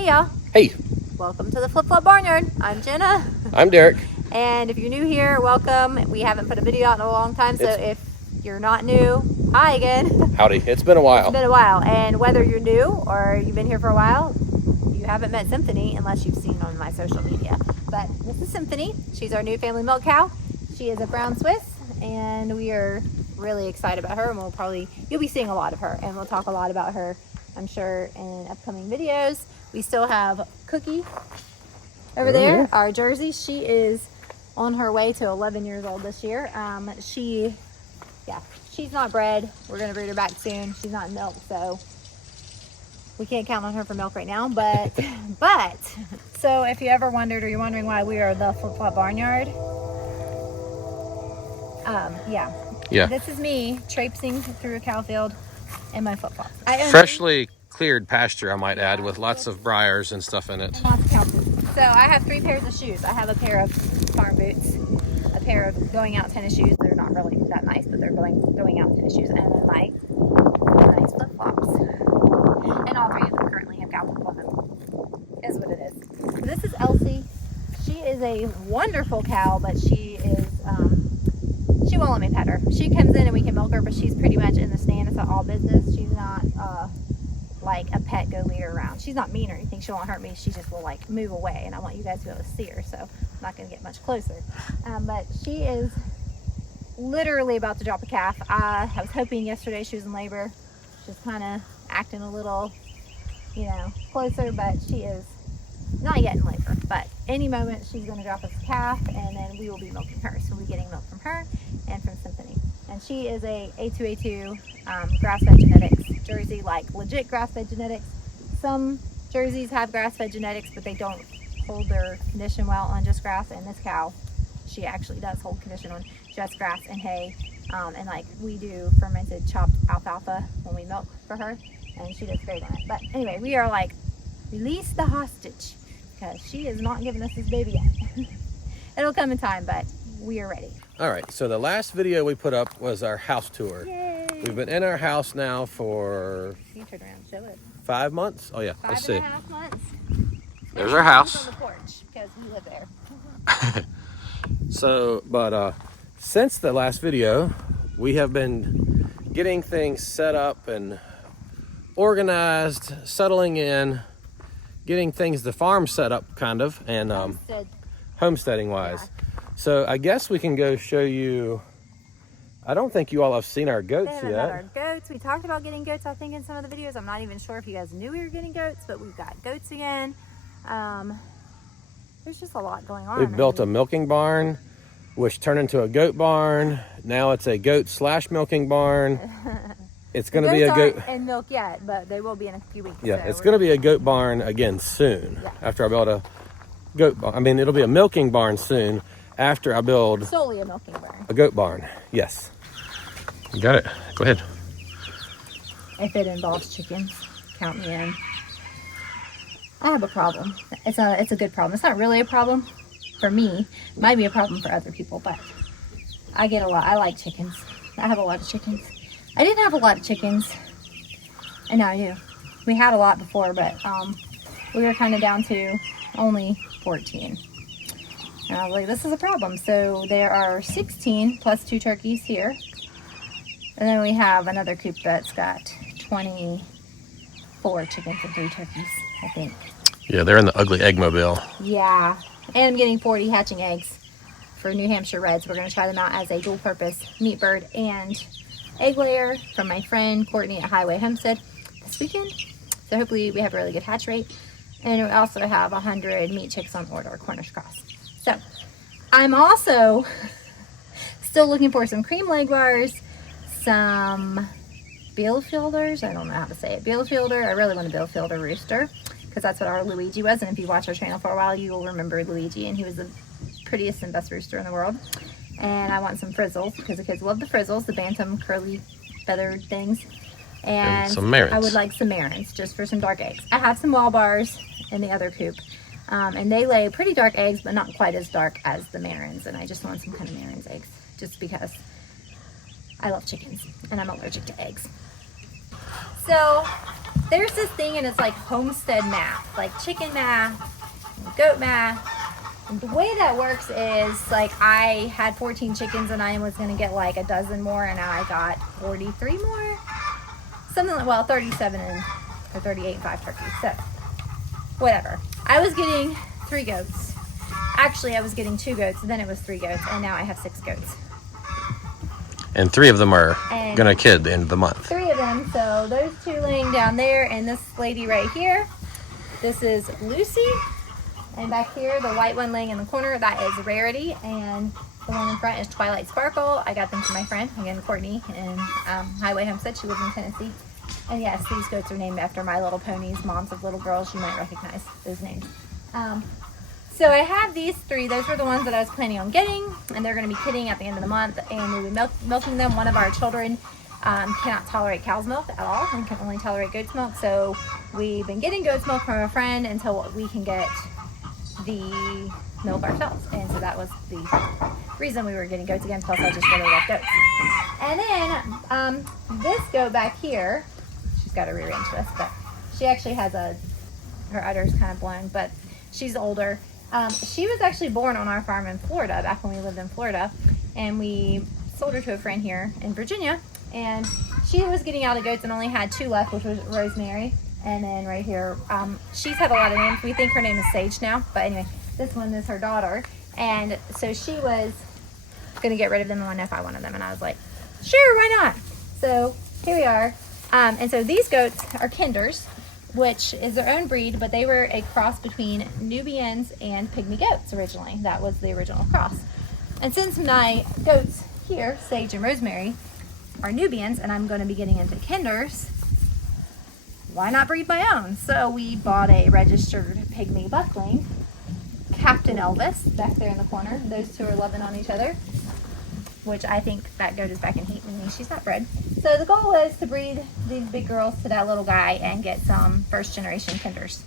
Hey y'all. Hey. Welcome to the Flip Flop Barnyard. I'm Jenna. I'm Derek. And if you're new here, welcome. We haven't put a video out in a long time, so if you're not new, hi again. Howdy. It's been a while. It's been a while. And whether you're new or you've been here for a while, you haven't met Symphony unless you've seen on my social media. But this is Symphony. She's our new family milk cow. She is a brown Swiss, and we are really excited about her, and you'll be seeing a lot of her, and we'll talk a lot about her, I'm sure, in upcoming videos. We still have Cookie over there, our Jersey. She is on her way to 11 years old this year. She's not bred. We're gonna breed her back soon. She's not in milk, so we can't count on her for milk right now, but so if you ever wondered, or you're wondering why we are the Flip Flop Barnyard, yeah, this is me traipsing through a cow field in my flip flops. Freshly cleared pasture, I might add, with lots of briars and stuff in it. Lots of cow poop. So I have 3 pairs of shoes. I have a pair of farm boots, a pair of going out tennis shoes. They're not really that nice, but they're going out tennis shoes, and then my nice flip flops. And all 3 of them currently have cow poop on them. Is what it is. So this is Elsie. She is a wonderful cow, but she won't let me pet her. She comes in and we can milk her, but she's pretty much in the stand. It's all business. She's not like a pet, go lead her around. She's not mean or anything. She won't hurt me. She just will like move away, and I want you guys to be able to see her, so I'm not going to get much closer. But she is literally about to drop a calf. I was hoping yesterday she was in labor. She's kind of acting a little, closer, but she is not yet in labor. But any moment she's going to drop us a calf, and then we will be milking her. So we'll be getting milk from her and from Symphony. And she is a A2A2 grass-fed genetics Jersey, like legit grass-fed genetics. Some Jerseys have grass-fed genetics, but they don't hold their condition well on just grass. And this cow, she actually does hold condition on just grass and hay. And like we do fermented chopped alfalfa when we milk for her, and she does great on it. But anyway, we are like, release the hostage, because she is not giving us this baby yet. It'll come in time, but we are ready. All right, so the last video we put up was our house tour. Yay. We've been in our house now for 5 months. Oh yeah, let's see. 5.5 months. There's our house. On the porch because we live there. So, but since the last video, we have been getting things set up and organized, settling in, getting things, the farm set up kind of, and homesteading wise. Yeah. So I guess we can go show you. I don't think you all have seen our goats yet. Our goats. We talked about getting goats, I think, in some of the videos. I'm not even sure if you guys knew we were getting goats, but we've got goats again. There's just a lot going on. We've built a milking barn, which turned into a goat barn. Now it's a goat/milking barn. It's going to be a goat. Aren't in milk yet, but they will be in a few weeks. Yeah, so it's going to be a goat barn again soon. Yeah. After I build a goat barn. I mean, it'll be a milking barn soon. After I build solely a milking barn. A goat barn, yes. You got it. Go ahead. If it involves chickens, count me in. I have a problem. It's a good problem. It's not really a problem for me. It might be a problem for other people, but I get a lot. I like chickens. I have a lot of chickens. I didn't have a lot of chickens, and now I do. We had a lot before, but we were kind of down to only 14. And I was like, this is a problem. So there are 16 plus 2 turkeys here. And then we have another coop that's got 24 chickens and 3 turkeys, I think. Yeah, they're in the ugly egg mobile. Yeah. And I'm getting 40 hatching eggs for New Hampshire Reds. We're going to try them out as a dual purpose meat bird and egg layer from my friend Courtney at Highway Homestead this weekend. So hopefully we have a really good hatch rate. And we also have 100 meat chicks on order, Cornish cross. So I'm also still looking for some cream leg bars, some Bielefielders. I don't know how to say it. Bielefielder. I really want a Bielefielder rooster because that's what our Luigi was. And if you watch our channel for a while, you will remember Luigi, and he was the prettiest and best rooster in the world. And I want some frizzles because the kids love the frizzles, the bantam curly feathered things. And some Marins. I would like some Marins just for some dark eggs. I have some wall bars in the other coop. And they lay pretty dark eggs, but not quite as dark as the Marins. And I just want some kind of Marins eggs, just because I love chickens and I'm allergic to eggs. So there's this thing and it's like homestead math, like chicken math, goat math. And the way that works is like I had 14 chickens and I was gonna get like a dozen more, and now I got 43 more. Something like, well, 37 or 38 and 5 turkeys. So whatever. I was getting 3 goats. Actually, I was getting 2 goats, then it was 3 goats, and now I have 6 goats. And 3 of them are gonna kid at the end of the month. 3 of them. So those 2 laying down there, and this lady right here. This is Lucy. And back here, the white one laying in the corner, that is Rarity. And the one in front is Twilight Sparkle. I got them from my friend, again, Courtney, in Highway Homestead. She lives in Tennessee. And yes, these goats are named after My Little Ponies, moms of little girls. You might recognize those names. So I have these 3. Those were the ones that I was planning on getting, and they're going to be kidding at the end of the month, and we'll be milking them. One of our children cannot tolerate cow's milk at all and can only tolerate goat's milk. So we've been getting goat's milk from a friend until we can get the milk ourselves, and so that was the reason we were getting goats again, plus I just really love goats. And then this goat back here, she's got to rearrange this, but she actually has her udder's kind of blown, but she's older. She was actually born on our farm in Florida back when we lived in Florida, and we sold her to a friend here in Virginia, and she was getting out of goats and only had 2 left, which was Rosemary. And then right here, she's had a lot of names. We think her name is Sage now, but anyway, this one is her daughter. And so she was gonna get rid of them and wanted to know if I wanted them, and I was like, sure, why not? So here we are. And so these goats are Kinders, which is their own breed, but they were a cross between Nubians and pygmy goats originally. That was the original cross. And since my goats here, Sage and Rosemary, are Nubians, and I'm going to be getting into Kinders, why not breed my own? So we bought a registered pygmy buckling, Captain Elvis, back there in the corner. Those 2 are loving on each other, which I think that goat is back in heat, meaning she's not bred. So the goal is to breed these big girls to that little guy and get some first generation Kinders.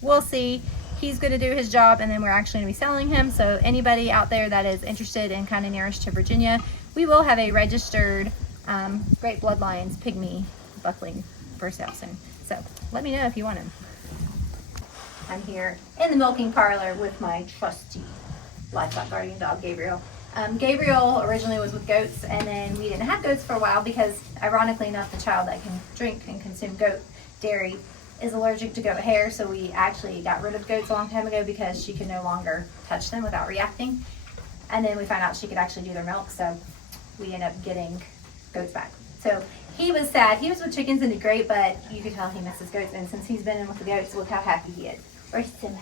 We'll see. He's going to do his job, and then we're actually going to be selling him. So anybody out there that is interested in kind of nearest to Virginia, we will have a registered Great Bloodlines pygmy buckling for sale soon. So let me know if you want him. I'm here in the milking parlor with my trusty livestock guardian dog, Gabriel. Gabriel originally was with goats, and then we didn't have goats for a while because, ironically enough, the child that can drink and consume goat dairy is allergic to goat hair. So we actually got rid of goats a long time ago because she could no longer touch them without reacting. And then we found out she could actually do their milk, so we ended up getting goats back. So he was sad. He was with chickens and did great, but you could tell he misses goats. And since he's been in with the goats, look how happy he is. We're so happy.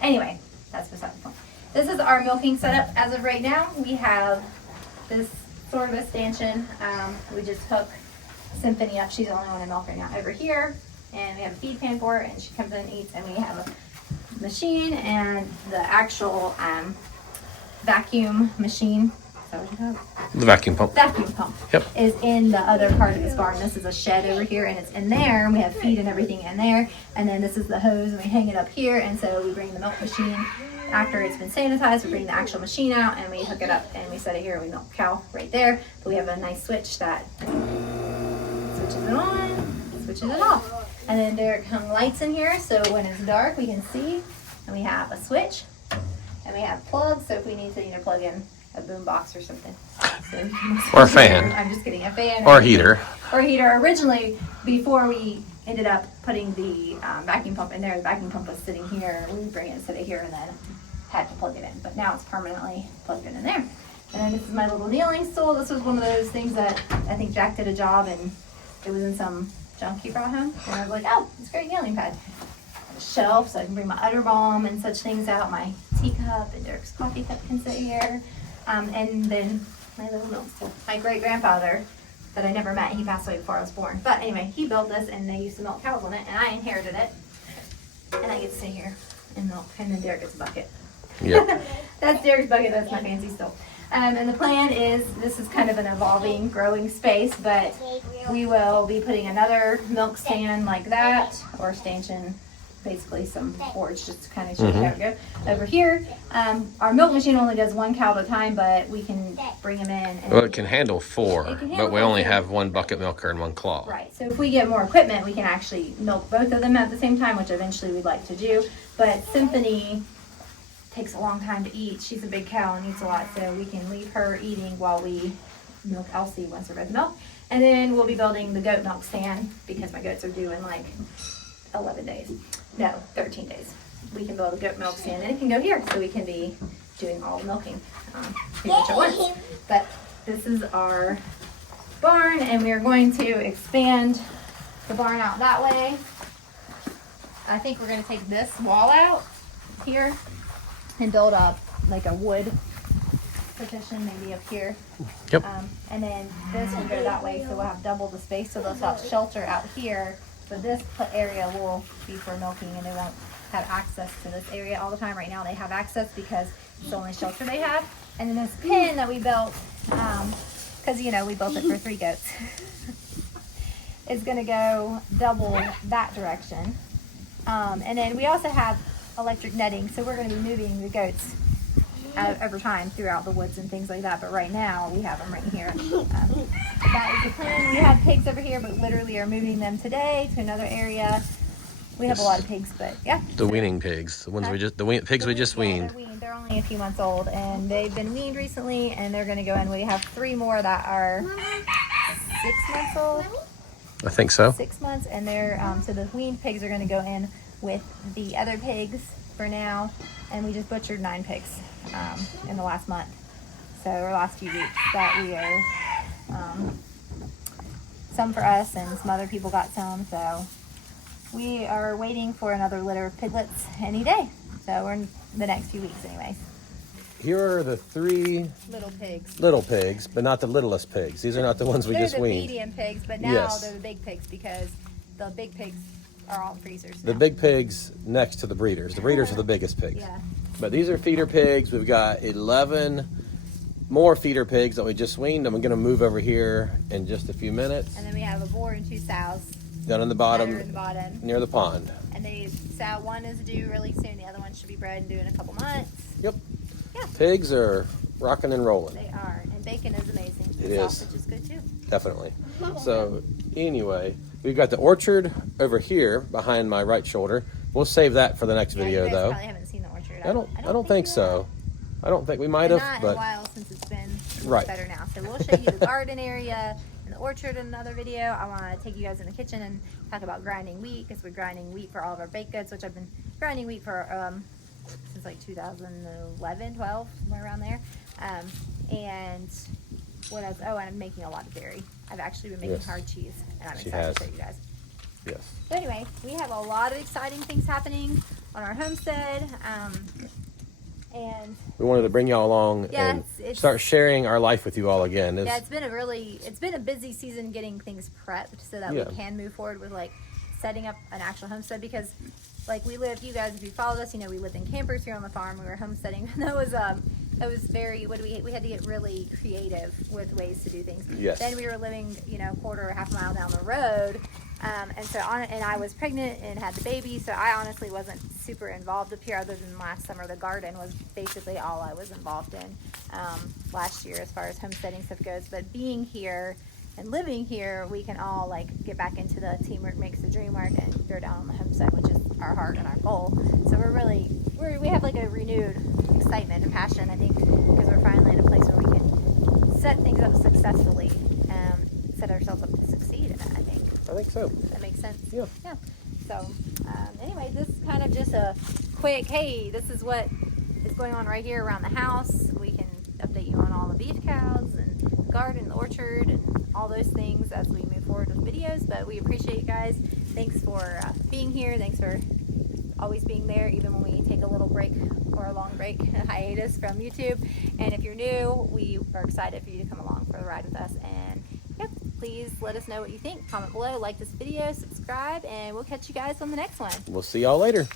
Anyway, that's beside the point. This is our milking setup as of right now. We have this sort of a stanchion. We just hook Symphony up. She's the only one in milk right now over here. And we have a feed pan for her, and she comes in and eats. And we have a machine and the actual vacuum machine. The vacuum pump. Vacuum pump. Yep. Is in the other part of this barn. This is a shed over here, and it's in there, and we have feed and everything in there. And then this is the hose, and we hang it up here, and so we bring the milk machine. After it's been sanitized, we bring the actual machine out, and we hook it up, and we set it here, and we milk cow right there. But we have a nice switch that switches it on, switches it off. And then there come lights in here, so when it's dark, we can see. And we have a switch, and we have plugs, so if we need to either plug in a boom box or something. So, or a fan. I'm just kidding, a fan. Or a heater. Or a heater. Originally, before we ended up putting the vacuum pump in there, the vacuum pump was sitting here. We would bring it and sit it here and then had to plug it in. But now it's permanently plugged in there. And then this is my little kneeling stool. This was one of those things that I think Jack did a job, and it was in some junk he brought home. And I was like, oh, it's a great kneeling pad. A shelf so I can bring my udder balm and such things out. My teacup and Dirk's coffee cup can sit here. And then my little milk stool. My great-grandfather that I never met, he passed away before I was born. But anyway, he built this, and they used to milk cows on it, and I inherited it. And I get to sit here and milk, and then Derek gets a bucket. Yeah. That's Derek's bucket, that's my fancy stool. And the plan is, this is kind of an evolving, growing space, but we will be putting another milk stand like that, or stanchion, basically some boards just to kind of show you how it goes. Over here, our milk machine only does 1 cow at a time, but we can bring them in. And Well, it can handle 4, It can handle but we 4, only so- have 1 bucket milker and 1 claw. Right, so if we get more equipment, we can actually milk both of them at the same time, which eventually we'd like to do. But Symphony takes a long time to eat. She's a big cow and eats a lot, so we can leave her eating while we milk Elsie once her goes milk. And then we'll be building the goat milk stand because my goats are due in like 11 days. No, 13 days. We can build a goat milk stand and it can go here, so we can be doing all the milking pretty much at once. But this is our barn, and we are going to expand the barn out that way. I think we're going to take this wall out here and build up like a wood partition maybe up here. Yep. And then this will go that way, so we'll have double the space, so they'll have shelter out here, but this area will be for milking, and they won't have access to this area all the time. Right now they have access because it's the only shelter they have. And then this pen that we built, because you know we built it for 3 goats, is going to go double that direction. And then we also have electric netting, so we're going to be moving the goats over time throughout the woods and things like that. But right now we have them right here. That is the plan. We have pigs over here, but literally are moving them today to another area. We have a lot of pigs, but yeah. The weaning pigs, the ones pigs we just weaned. They're only a few months old, and they've been weaned recently, and they're going to go in. We have 3 more that are 6 months old. I think so. 6 months, and they're so the weaned pigs are going to go in with the other pigs for now. And we just butchered 9 pigs in the last month, or last few weeks, that we are some for us, and some other people got some. So we are waiting for another litter of piglets any day. So we're in the next few weeks, anyways. Here are the 3 Little pigs, but not the littlest pigs. These are not the ones we just They're the weaned. medium pigs, but now Yes. they're the big pigs because the big pigs are all freezers. The now. big pigs next to the breeders. The breeders are the biggest pigs. Yeah. But these are feeder pigs. We've got 11 more feeder pigs that we just weaned. I'm going to move over here in just a few minutes. And then we have a boar and 2 sows. Down in the that are in bottom, the bottom. near the pond. And sow 1 is due really soon. The other one should be bred and due in a couple months. Yep. Yeah. Pigs are rocking and rolling. They are. And bacon is amazing. It The is. sausage is good too. Definitely. So anyway, we've got the orchard over here behind my right shoulder. We'll save that for the next video, you guys though. probably haven't seen the orchard. I don't think so. I don't think we might Not have, in but a while since it's been Right. better now. So we'll show you the garden area and the orchard in another video. I want to take you guys in the kitchen and talk about grinding wheat, because we're grinding wheat for all of our baked goods, which I've been grinding wheat for since like 2011, 12, somewhere around there. And what else? Oh, and I'm making a lot of dairy. I've actually been making Yes. hard cheese, and I'm She excited has. to show you guys. yes. So anyway, we have a lot of exciting things happening on our homestead. And We wanted to bring y'all along Yeah, and it's- start sharing our life with you all again. yeah, it's been a busy season getting things prepped so that Yeah. we can move forward with like setting up an actual homestead, because like you guys, if you followed us, you know, we lived in campers here on the farm. We were homesteading. That was very, we had to get really creative with ways to do things. Yes. Then we were living, you know, quarter or half a mile down the road. And I was pregnant and had the baby, so I honestly wasn't super involved up here, other than last summer. The garden was basically all I was involved in last year as far as homesteading stuff goes. But being here and living here, we can all like get back into the teamwork makes the dream work and go down on the homestead, which is our heart and our goal. So we have like a renewed excitement and passion, I think, because we're finally in a place where we can set things up successfully and set ourselves up to succeed in it, I think. I think so. Does that make sense? Yeah. Yeah. So, anyway, this is kind of just a quick, hey, this is what is going on right here around the house. We can update you on all the beef cows and the garden, the orchard, and all those things as we move forward with videos. But we appreciate you guys. Thanks for being here. Thanks for always being there, even when we take a little break or a long break, a hiatus from YouTube. And if you're new, we are excited for you to come along for the ride with us. And yep, please let us know what you think. Comment below, like this video, subscribe, and we'll catch you guys on the next one. We'll see y'all later.